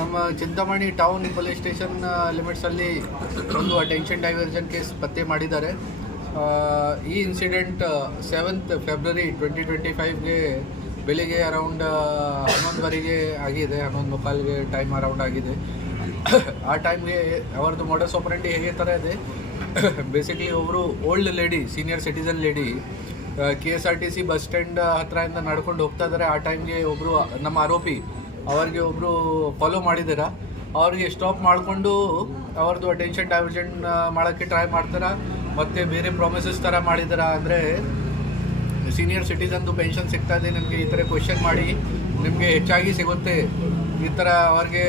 ನಮ್ಮ Chintamani town police station ಲಿಮಿಟ್ಸಲ್ಲಿ ಒಂದು ಅಟೆನ್ಷನ್ ಡೈವರ್ಷನ್ ಕೇಸ್ ಪತ್ತೆ ಮಾಡಿದ್ದಾರೆ. ಈ incident seventh February twenty twenty ಫೈವ್ಗೆ ಬೆಳಿಗ್ಗೆ ಅರೌಂಡ್ ಹನ್ನೊಂದುವರೆಗೆ ಆಗಿದೆ. ಹನ್ನೊಂದು ಮುಕ್ಕಾಲ್ಗೆ ಟೈಮ್ ಅರೌಂಡ್ ಆಗಿದೆ. ಆ ಟೈಮ್ಗೆ ಅವರದ್ದು ಮಾಡಸ್ ಆಪರೇಂಡಿ ಹೇಗೆ ಥರ ಇದೆ? ಬೇಸಿಕ್ಲಿ ಒಬ್ಬರು old lady senior citizen lady K S R T C bus stand ಹತ್ತಿರದಿಂದ ನಡ್ಕೊಂಡು ಹೋಗ್ತಾ ಇದ್ದಾರೆ. ಆ ಟೈಮ್ಗೆ ಒಬ್ಬರು ನಮ್ಮ ಆರೋಪಿ ಅವರಿಗೆ ಒಬ್ಬರು ಫಾಲೋ ಮಾಡಿದ್ದೀರಾ? ಅವ್ರಿಗೆ ಸ್ಟಾಪ್ ಮಾಡಿಕೊಂಡು ಅವ್ರದ್ದು ಅಟೆನ್ಷನ್ ಡೈವರ್ಷನ್ ಮಾಡೋಕ್ಕೆ ಟ್ರೈ ಮಾಡ್ತಾರ? ಮತ್ತು ಬೇರೆ ಪ್ರಾಮಿಸಸ್ ಥರ ಮಾಡಿದಾರ ಅಂದರೆ ಸೀನಿಯರ್ ಸಿಟಿಸನ್ದು ಪೆನ್ಷನ್ ಸಿಗ್ತಾ ಇದೆ, ನನಗೆ ಈ ಥರ ಕ್ವೆಶನ್ ಮಾಡಿ, ನಿಮಗೆ ಹೆಚ್ಚಾಗಿ ಸಿಗುತ್ತೆ. ಈ ಥರ ಅವ್ರಿಗೆ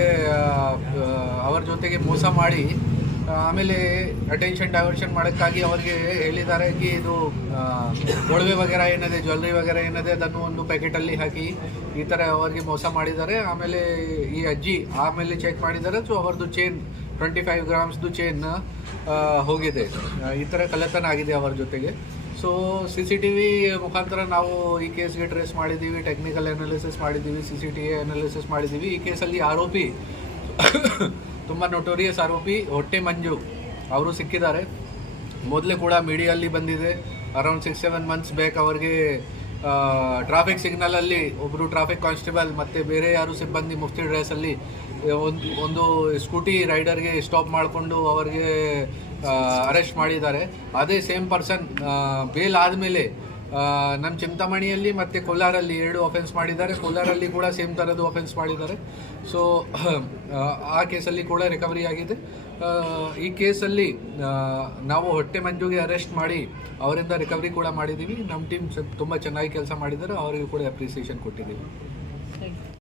ಅವ್ರ ಜೊತೆಗೆ ಮೋಸ ಮಾಡಿ ಆಮೇಲೆ ಅಟೆನ್ಷನ್ ಡೈವರ್ಷನ್ ಮಾಡೋಕ್ಕಾಗಿ ಅವರಿಗೆ ಹೇಳಿದ್ದಾರೆ ಕಿ ಇದು ಒಡವೆ ವಗೇರ ಏನಿದೆ ಜ್ಯುವೆಲ್ರಿ ವಗೇರ ಏನಿದೆ ಅದನ್ನು ಒಂದು ಪ್ಯಾಕೆಟಲ್ಲಿ ಹಾಕಿ ಈ ಥರ ಅವರಿಗೆ ಮೋಸ ಮಾಡಿದ್ದಾರೆ. ಆಮೇಲೆ ಈ ಅಜ್ಜಿ ಆಮೇಲೆ ಚೆಕ್ ಮಾಡಿದ್ದಾರೆ. ಸೊ ಅವ್ರದ್ದು ಚೇನ್ ಟ್ವೆಂಟಿ ಫೈವ್ ಗ್ರಾಮ್ಸ್ದು ಚೇನ್ ಹೋಗಿದೆ. ಈ ಥರ ಕಳ್ಳತನ ಆಗಿದೆ ಅವರ ಜೊತೆಗೆ. So C C T V ಮುಖಾಂತರ ನಾವು ಈ ಕೇಸ್ಗೆ ಟ್ರೇಸ್ ಮಾಡಿದ್ದೀವಿ ಟೆಕ್ನಿಕಲ್ ಅನಾಲಿಸಿಸ್ ಮಾಡಿದ್ದೀವಿ C C T V analysis ಮಾಡಿದ್ದೀವಿ. ಈ ಕೇಸಲ್ಲಿ ಆರೋಪಿ ತುಂಬ ನೋಟೋರಿಯಸ್ ಆರೋಪಿ ಹೊಟ್ಟೆ ಮಂಜು. ಅವರು ಸಿಕ್ಕಿದ್ದಾರೆ. ಮೊದಲೇ ಕೂಡ ಮೀಡಿಯಲ್ಲಿ ಬಂದಿದೆ. Around six seven months back ಅವ್ರಿಗೆ ಟ್ರಾಫಿಕ್ ಸಿಗ್ನಲಲ್ಲಿ ಒಬ್ಬರು ಟ್ರಾಫಿಕ್ ಕಾನ್ಸ್ಟೇಬಲ್ ಮತ್ತು ಬೇರೆ ಯಾರು ಸಿಬ್ಬಂದಿ ಮುಫ್ತಿ ಡ್ರೆಸ್ಸಲ್ಲಿ ಒಂದು ಒಂದು ಸ್ಕೂಟಿ ರೈಡರ್ಗೆ ಸ್ಟಾಪ್ ಮಾಡಿಕೊಂಡು ಅವರಿಗೆ ಅರೆಸ್ಟ್ ಮಾಡಿದ್ದಾರೆ. ಅದೇ ಸೇಮ್ ಪರ್ಸನ್ ಬೇಲ್ ಆದಮೇಲೆ ನಮ್ಮ ಚಿಂತಾಮಣಿಯಲ್ಲಿ ಮತ್ತು ಕೋಲಾರಲ್ಲಿ ಎರಡು ಅಫೆನ್ಸ್ ಮಾಡಿದ್ದಾರೆ. ಕೋಲಾರಲ್ಲಿ ಕೂಡ ಸೇಮ್ ಥರದ್ದು ಅಫೆನ್ಸ್ ಮಾಡಿದ್ದಾರೆ. ಸೊ ಆ ಕೇಸಲ್ಲಿ ಕೂಡ ರಿಕವರಿ ಆಗಿದೆ. ಈ ಕೇಸಲ್ಲಿ ನಾವು ಹೊಟ್ಟೆ ಮಂಜುಗೆ ಅರೆಸ್ಟ್ ಮಾಡಿ ಅವರಿಂದ ರಿಕವರಿ ಕೂಡ ಮಾಡಿದ್ದೀವಿ ನಮ್ಮ ಟೀಮ್ ತುಂಬ ಚೆನ್ನಾಗಿ ಕೆಲಸ ಮಾಡಿದ್ದಾರೆ. ಅವರಿಗೂ ಕೂಡ ಅಪ್ರಿಸಿಯೇಷನ್ ಕೊಟ್ಟಿದ್ದೀವಿ.